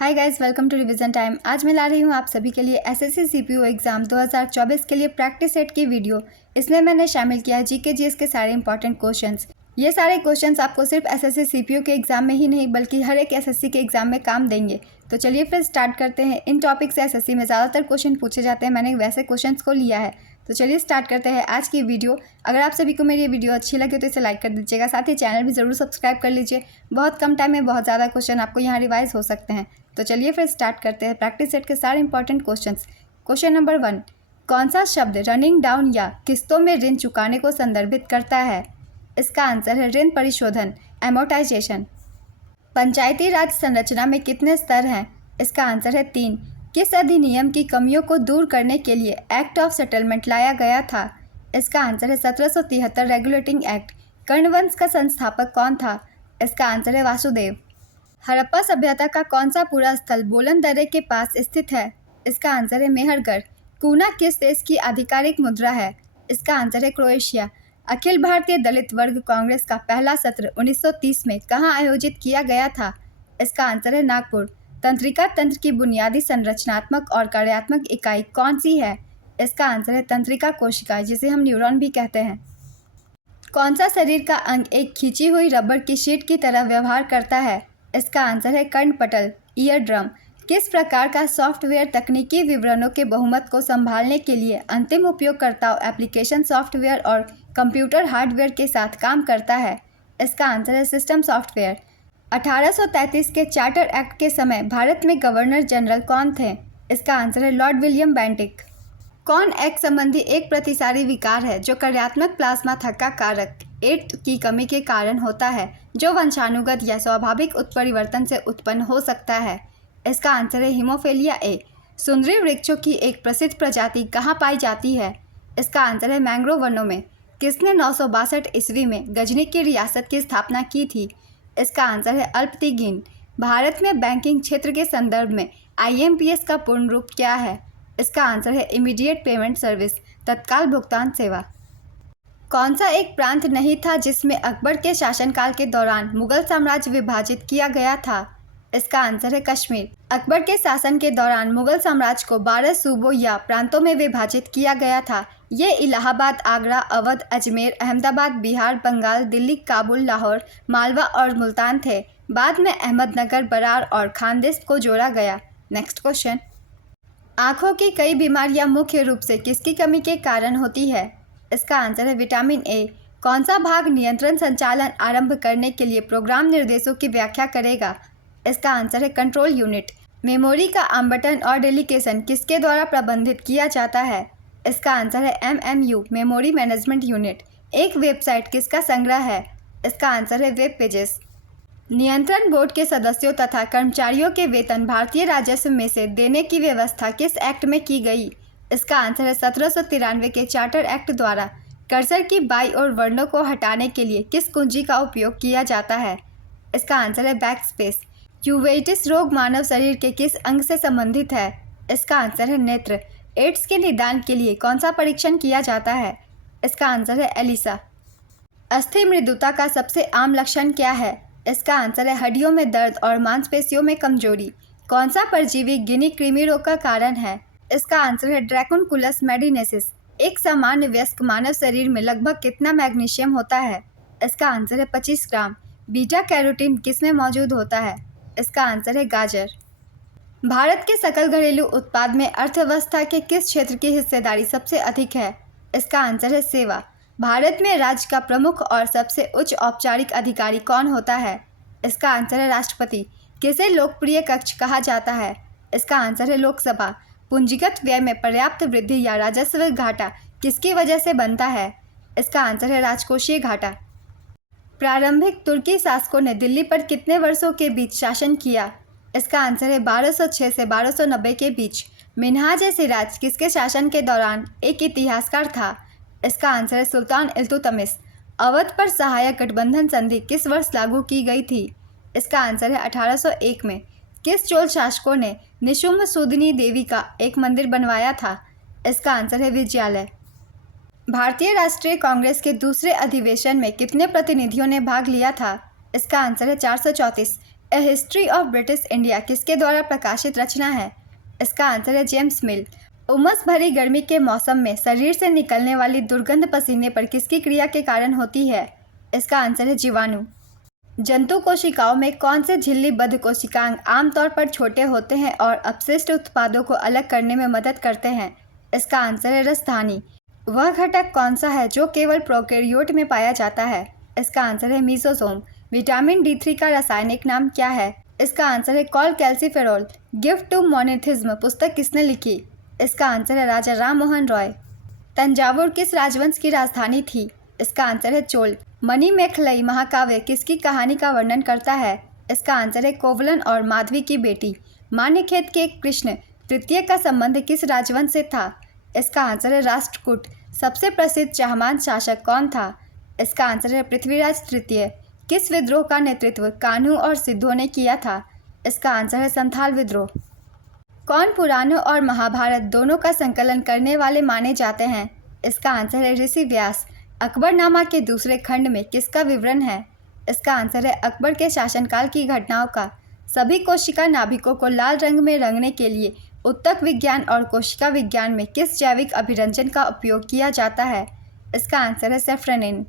Hi guys, welcome to revision time. आज मैं ला रही हूँ आप सभी के लिए एसएससी सीपीओ एग्ज़ाम 2024 के लिए प्रैक्टिस सेट की वीडियो। इसमें मैंने शामिल किया है जीके जीएस के सारे इंपॉर्टेंट क्वेश्चंस। ये सारे क्वेश्चंस आपको सिर्फ एसएससी सीपीओ के एग्ज़ाम में ही नहीं बल्कि हर एक एसएससी के एग्ज़ाम में काम देंगे। तो चलिए फिर स्टार्ट करते हैं। इन टॉपिक से एसएससी में ज़्यादातर क्वेश्चन पूछे जाते हैं, मैंने वैसे क्वेश्चन को लिया है। तो चलिए स्टार्ट करते हैं आज की वीडियो। अगर आप सभी को मेरी ये वीडियो अच्छी लगे तो इसे लाइक कर दीजिएगा, साथ ही चैनल भी ज़रूर सब्सक्राइब कर लीजिए। बहुत कम टाइम में बहुत ज़्यादा क्वेश्चन आपको यहाँ रिवाइज हो सकते हैं। तो चलिए फिर स्टार्ट करते हैं प्रैक्टिस सेट के सारे इंपॉर्टेंट क्वेश्चंस। क्वेश्चन नंबर 1, कौन सा शब्द रनिंग डाउन या किस्तों में ऋण चुकाने को संदर्भित करता है? इसका आंसर है ऋण परिशोधन, एमोर्टाइजेशन। पंचायती राज संरचना में कितने स्तर हैं? इसका आंसर है 3। किस अधिनियम की कमियों को दूर करने के लिए एक्ट ऑफ सेटलमेंट लाया गया था? इसका आंसर है 1773 रेगुलेटिंग एक्ट। कर्णवंश का संस्थापक कौन था? इसका आंसर है वासुदेव। हड़प्पा सभ्यता का कौन सा पूरा स्थल बोलन दर्रे के पास स्थित है? इसका आंसर है मेहरगढ़। कूना किस देश की आधिकारिक मुद्रा है? इसका आंसर है क्रोएशिया। अखिल भारतीय दलित वर्ग कांग्रेस का पहला सत्र 1930 में कहाँ आयोजित किया गया था? इसका आंसर है नागपुर। तंत्रिका तंत्र की बुनियादी संरचनात्मक और कार्यात्मक इकाई कौन सी है? इसका आंसर है तंत्रिका कोशिका, जिसे हम न्यूरॉन भी कहते हैं। कौन सा शरीर का अंग एक खींची हुई रबर की शीट की तरह व्यवहार करता है? इसका आंसर है कर्णपटल, ईयर ड्रम। किस प्रकार का सॉफ्टवेयर तकनीकी विवरणों के बहुमत को संभालने के लिए अंतिम उपयोगकर्ता एप्लीकेशन सॉफ्टवेयर और कंप्यूटर हार्डवेयर के साथ काम करता है? इसका आंसर है सिस्टम सॉफ्टवेयर। 1833 के चार्टर एक्ट के समय भारत में गवर्नर जनरल कौन थे? इसका आंसर है लॉर्ड विलियम बेंटिक। कौन एक्ट संबंधी एक प्रतिसारी विकार है जो कार्यात्मक प्लाज्मा थक्का कारक 8 की कमी के कारण होता है, जो वंशानुगत या स्वाभाविक उत्परिवर्तन से उत्पन्न हो सकता है? इसका आंसर है हीमोफीलिया ए। सुंदरी वृक्षों की एक प्रसिद्ध प्रजाति कहाँ पाई जाती है? इसका आंसर है मैंग्रोव वनों में। किसने 962 ईस्वी में गजनी की रियासत की स्थापना की थी? इसका आंसर है अल्पतिगीन। भारत में बैंकिंग क्षेत्र के संदर्भ में आईएमपीएस का पूर्ण रूप क्या है? इसका आंसर है इमीडिएट पेमेंट सर्विस, तत्काल भुगतान सेवा। कौन सा एक प्रांत नहीं था जिसमें अकबर के शासनकाल के दौरान मुगल साम्राज्य विभाजित किया गया था? इसका आंसर है कश्मीर। अकबर के शासन के दौरान मुगल साम्राज्य को 12 सूबों या प्रांतों में विभाजित किया गया था। ये इलाहाबाद, आगरा, अवध, अजमेर, अहमदाबाद, बिहार, बंगाल, दिल्ली, काबुल, लाहौर, मालवा और मुल्तान थे। बाद में अहमदनगर, बरार और खानदेश को जोड़ा गया। नेक्स्ट क्वेश्चन, आँखों की कई बीमारियां मुख्य रूप से किसकी कमी के कारण होती है? इसका आंसर है विटामिन ए। कौन सा भाग नियंत्रण संचालन आरंभ करने के लिए प्रोग्राम निर्देशों की व्याख्या करेगा? इसका आंसर है कंट्रोल यूनिट। मेमोरी का आवंटन और डेलीकेशन किसके द्वारा प्रबंधित किया जाता है? इसका आंसर है एमएमयू, मेमोरी मैनेजमेंट यूनिट। एक वेबसाइट किसका संग्रह है? इसका आंसर है वेब पेजेस। नियंत्रण बोर्ड के सदस्यों तथा कर्मचारियों के वेतन भारतीय राजस्व में से देने की व्यवस्था किस एक्ट में की गई? इसका आंसर है 1793 के चार्टर एक्ट द्वारा। कर्सर की बाईं ओर वर्णों को हटाने के लिए किस कुंजी का उपयोग किया जाता है? इसका आंसर है बैक स्पेस। यूवेटिस रोग मानव शरीर के किस अंग से संबंधित है? इसका आंसर है नेत्र। एड्स के निदान के लिए कौन सा परीक्षण किया जाता है? इसका आंसर है एलिसा। अस्थि मृदुता का सबसे आम लक्षण क्या है? इसका आंसर है हड्डियों में दर्द और मांसपेशियों में कमजोरी। कौन सा परजीवी गिनी कृमि रोग का कारण है? इसका आंसर है ड्रैकोनकुलस मेडिनेसिस। एक सामान्य वयस्क मानव शरीर में लगभग कितना मैग्नीशियम होता है? इसका आंसर है 25 ग्राम। बीटा कैरोटीन किस में मौजूद होता है? इसका आंसर है गाजर। भारत के सकल घरेलू उत्पाद में अर्थव्यवस्था के किस क्षेत्र की हिस्सेदारी सबसे अधिक है? इसका आंसर है सेवा। भारत में राज्य का प्रमुख और सबसे उच्च औपचारिक अधिकारी कौन होता है? इसका आंसर है राष्ट्रपति। किसे लोकप्रिय कक्ष कहा जाता है? इसका आंसर है लोकसभा। पूंजीगत व्यय में पर्याप्त वृद्धि या राजस्व घाटा किसकी वजह से बनता है? इसका आंसर है राजकोषीय घाटा। प्रारंभिक तुर्की शासकों ने दिल्ली पर कितने वर्षों के बीच शासन किया? इसका आंसर है 1206 से 1290 के बीच। मिन्हाज-ए-सिराज किसके शासन के दौरान एक इतिहासकार था? इसका आंसर है सुल्तान इल्तुतमिश। अवध पर सहायक गठबंधन संधि किस वर्ष लागू की गई थी? इसका आंसर है 1801 में। किस चोल शासकों ने निशुम्भसूदिनी देवी का एक मंदिर बनवाया था? इसका आंसर है विजयालय। भारतीय राष्ट्रीय कांग्रेस के दूसरे अधिवेशन में कितने प्रतिनिधियों ने भाग लिया था? इसका आंसर है 434। ए हिस्ट्री ऑफ ब्रिटिश इंडिया किसके द्वारा प्रकाशित रचना है? इसका आंसर है जेम्स मिल। उमस भरी गर्मी के मौसम में शरीर से निकलने वाली दुर्गंध पसीने पर किसकी क्रिया के कारण होती है? इसका आंसर है जीवाणु। जंतु कोशिकाओं में कौन से झिल्लीबद्ध कोशिकांग आमतौर पर छोटे होते हैं और अपशिष्ट उत्पादों को अलग करने में मदद करते हैं? इसका आंसर है रसधानी। वह घटक कौन सा है जो केवल प्रोकैरियोट में पाया जाता है? इसका आंसर है मीसोसोम। विटामिन D3 का रासायनिक नाम क्या है? इसका आंसर है कॉलकैल्सिफेरॉल। गिफ्ट टू मोनेथिज्म पुस्तक किसने लिखी? इसका आंसर है राजा राम मोहन रॉय। तंजावुर किस राजवंश की राजधानी थी? इसका आंसर है चोल। मणिमेखलई महाकाव्य किसकी कहानी का वर्णन करता है? इसका आंसर है कोवलन और माधवी की बेटी। मान्यखेत के कृष्ण तृतीय का संबंध किस राजवंश से था? इसका आंसर है राष्ट्रकूट। सबसे प्रसिद्ध चाहमान शासक कौन था? इसका आंसर है पृथ्वीराज तृतीय। किस विद्रोह का नेतृत्व कान्हू और सिद्धू ने किया था? इसका आंसर है संथाल विद्रोह। कौन पुराणों और महाभारत दोनों का संकलन करने वाले माने जाते हैं? इसका आंसर है ऋषि व्यास। अकबरनामा के दूसरे खंड में किसका विवरण है? इसका आंसर है अकबर के शासनकाल की घटनाओं का। सभी कोशिका नाभिकों को लाल रंग में रंगने के लिए उत्तक विज्ञान और कोशिका विज्ञान में किस जैविक अभिरंजन का उपयोग किया जाता है? इसका आंसर है सेफ्रेनिन।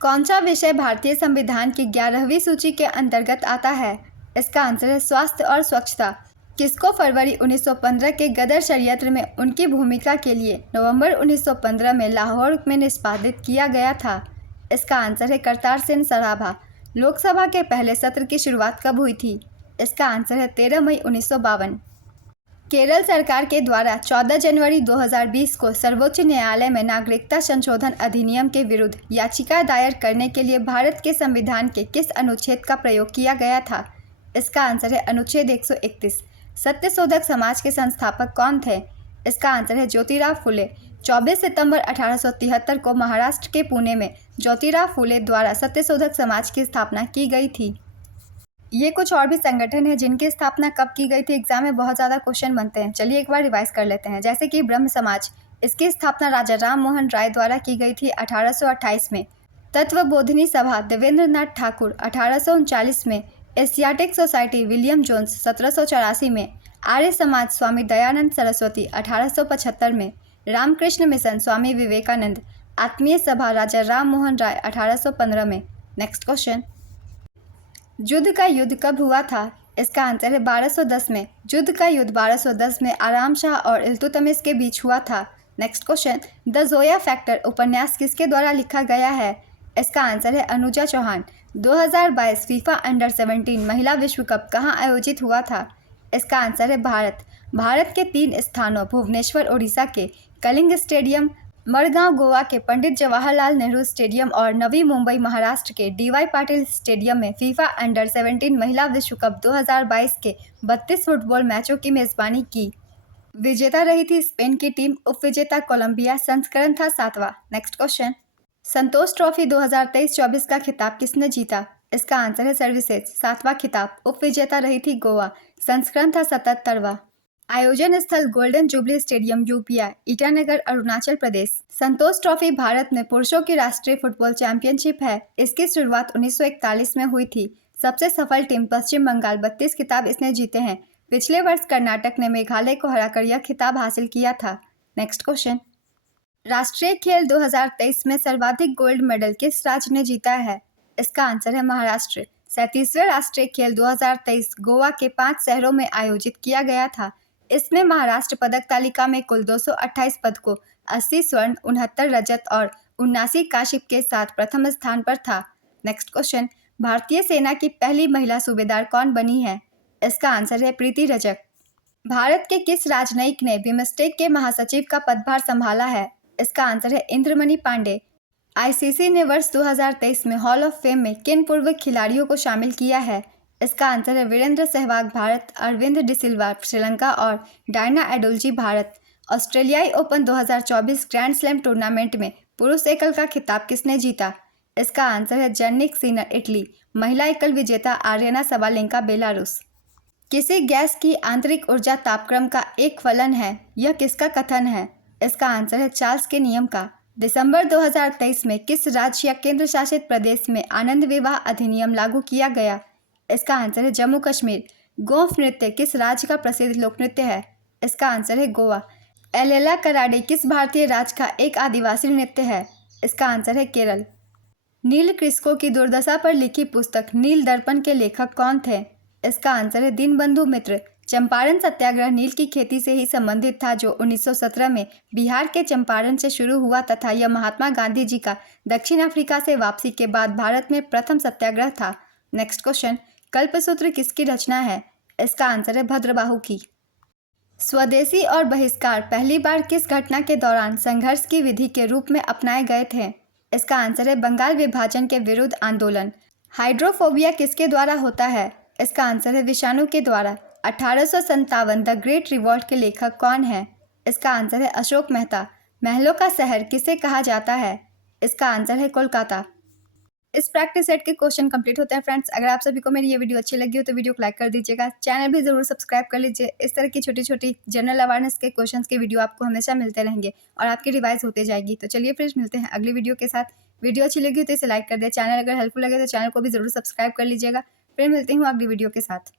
कौन सा विषय भारतीय संविधान की 11वीं सूची के अंतर्गत आता है? इसका आंसर है स्वास्थ्य और स्वच्छता। किसको फरवरी 1915 के गदर षड्यंत्र में उनकी भूमिका के लिए नवंबर 1915 में लाहौर में निष्पादित किया गया था? इसका आंसर है करतार सेन सराभा। लोकसभा के पहले सत्र की शुरुआत कब हुई थी? इसका आंसर है 13 मई 1952। केरल सरकार के द्वारा 14 जनवरी 2020 को सर्वोच्च न्यायालय में नागरिकता संशोधन अधिनियम के विरुद्ध याचिका दायर करने के लिए भारत के संविधान के किस अनुच्छेद का प्रयोग किया गया था? इसका आंसर है अनुच्छेद 131। सत्यशोधक समाज के संस्थापक कौन थे? इसका आंसर है ज्योतिराव फुले। 24 सितंबर 1873 को महाराष्ट्र के पुणे में ज्योतिराव फुले द्वारा सत्यशोधक समाज की स्थापना की गई थी। ये कुछ और भी संगठन है जिनकी स्थापना कब की गई थी। एग्जाम में बहुत ज़्यादा क्वेश्चन बनते हैं, चलिए एक बार रिवाइज कर लेते हैं। जैसे कि ब्रह्म समाज, इसकी स्थापना राजा राम मोहन राय द्वारा की गई थी 1828 में। तत्वबोधिनी सभा देवेंद्र नाथ ठाकुर 1839 में। एशियाटिक सोसाइटी विलियम जोन्स 1784 में। आर्य समाज स्वामी दयानंद सरस्वती 1875 में। रामकृष्ण मिशन स्वामी विवेकानंद। आत्मीय सभा राजा राम मोहन राय 1815 में। नेक्स्ट क्वेश्चन, युद्ध का युद्ध कब हुआ था? इसका आंसर है 1210 में। युद्ध का युद्ध 1210 में आराम शाह और इल्तुतमिश के बीच हुआ था। Next question, the Zoya factor उपन्यास किसके द्वारा लिखा गया है? इसका आंसर है अनुजा चौहान। 2022 फीफा अंडर-17 महिला विश्व कप कहाँ आयोजित हुआ था? इसका आंसर है भारत। भारत के 3 स्थानों भुवनेश्वर उड़ीसा के कलिंग स्टेडियम, मड़गांव गोवा के पंडित जवाहरलाल नेहरू स्टेडियम और नवी मुंबई महाराष्ट्र के DY पाटिल स्टेडियम में फीफा अंडर-17 महिला विश्व कप 2022 के 32 फुटबॉल मैचों की मेजबानी की। विजेता रही थी स्पेन की टीम, उपविजेता कोलंबिया। संस्करण था 7वां। नेक्स्ट क्वेश्चन, संतोष ट्रॉफी 2023-24 का खिताब किसने जीता? इसका आंसर है सर्विसेज। 7वां खिताब। उपविजेता रही थी गोवा। संस्करण था 77वां। आयोजन स्थल golden jubilee stadium UPI, Itanagar, Arunachal Pradesh. Santosh trophy Bharat में पुरुषों की राष्ट्रीय फुटबॉल चैंपियनशिप है। इसकी शुरुआत 1941 में हुई थी। सबसे सफल टीम पश्चिम बंगाल, 32 खिताब इसने जीते हैं। पिछले वर्ष कर्नाटक ने मेघालय को हराकर यह खिताब हासिल किया था। नेक्स्ट क्वेश्चन, राष्ट्रीय खेल 2023 में सर्वाधिक गोल्ड मेडल किस राज्य ने जीता है? इसका आंसर है महाराष्ट्र। 37वें राष्ट्रीय खेल 2023 गोवा के 5 शहरों में आयोजित किया गया था। इसमें महाराष्ट्र पदक तालिका में कुल 228 पदकों, 80 स्वर्ण, 69 रजत और 79 कांस्य के साथ प्रथम स्थान पर था। नेक्स्ट क्वेश्चन, भारतीय सेना की पहली महिला सूबेदार कौन बनी है? इसका आंसर है प्रीति रजक। भारत के किस राजनयिक ने बिम्स्टेक के महासचिव का पदभार संभाला है? इसका आंसर है इंद्रमणि पांडे। ICC ने वर्ष 2023 में हॉल ऑफ फेम में किन पूर्व खिलाड़ियों को शामिल किया है? इसका आंसर है वीरेंद्र सहवाग भारत, अरविंद डिसिल्वा श्रीलंका और डायना एडोल्जी भारत। ऑस्ट्रेलियाई ओपन 2024 ग्रैंड स्लैम टूर्नामेंट में पुरुष एकल का खिताब किसने जीता? इसका आंसर है जर्निक सिनर इटली। महिला एकल विजेता आर्यना सबालेंका बेलारूस। किसी गैस की आंतरिक ऊर्जा तापक्रम का एक फलन है, यह किसका कथन है? इसका आंसर है चार्ल्स के नियम का। दिसंबर 2023 में किस राज्य या केंद्र शासित प्रदेश में आनंद विवाह अधिनियम लागू किया गया? इसका आंसर है जम्मू कश्मीर। गोफ नृत्य किस राज्य का प्रसिद्ध लोक नृत्य है? इसका आंसर है गोवा। एलेला कराडे किस भारतीय राज्य का एक आदिवासी नृत्य है? इसका आंसर है केरल। नील कृषकों की दुर्दशा पर लिखी पुस्तक नील दर्पण के लेखक कौन थे? इसका आंसर है दीनबंधु मित्र। चंपारण सत्याग्रह नील की खेती से ही संबंधित था, जो 1917 में बिहार के चंपारण से शुरू हुआ तथा यह महात्मा गांधी जी का दक्षिण अफ्रीका से वापसी के बाद भारत में प्रथम सत्याग्रह था। नेक्स्ट क्वेश्चन, कल्पसूत्र किसकी रचना है? इसका आंसर है भद्रबाहु की। स्वदेशी और बहिष्कार पहली बार किस घटना के दौरान संघर्ष की विधि के रूप में अपनाए गए थे? इसका आंसर है बंगाल विभाजन के विरुद्ध आंदोलन। हाइड्रोफोबिया किसके द्वारा होता है? इसका आंसर है विषाणु के द्वारा। 1857 द ग्रेट रिवॉल्ट के लेखक कौन है? इसका आंसर है अशोक मेहता। महलों का शहर किसे कहा जाता है? इसका आंसर है कोलकाता। इस प्रैक्टिस सेट के क्वेश्चन कंप्लीट होते हैं फ्रेंड्स। अगर आप सभी को मेरी ये वीडियो अच्छी लगी हो तो वीडियो को लाइक कर दीजिएगा, चैनल भी जरूर सब्सक्राइब कर लीजिए। इस तरह की छोटी छोटी जनरल अवेयरनेस के क्वेश्चंस के वीडियो आपको हमेशा मिलते रहेंगे और आपकी रिवाइज होते जाएगी। तो चलिए फिर मिलते हैं अगली वीडियो के साथ। वीडियो अच्छी लगी हो तो इसे लाइक कर दे, चैनल अगर हेल्पफुल लगे तो चैनल को भी जरूर सब्सक्राइब कर लीजिएगा। फिर मिलती हूँ अगली वीडियो के साथ।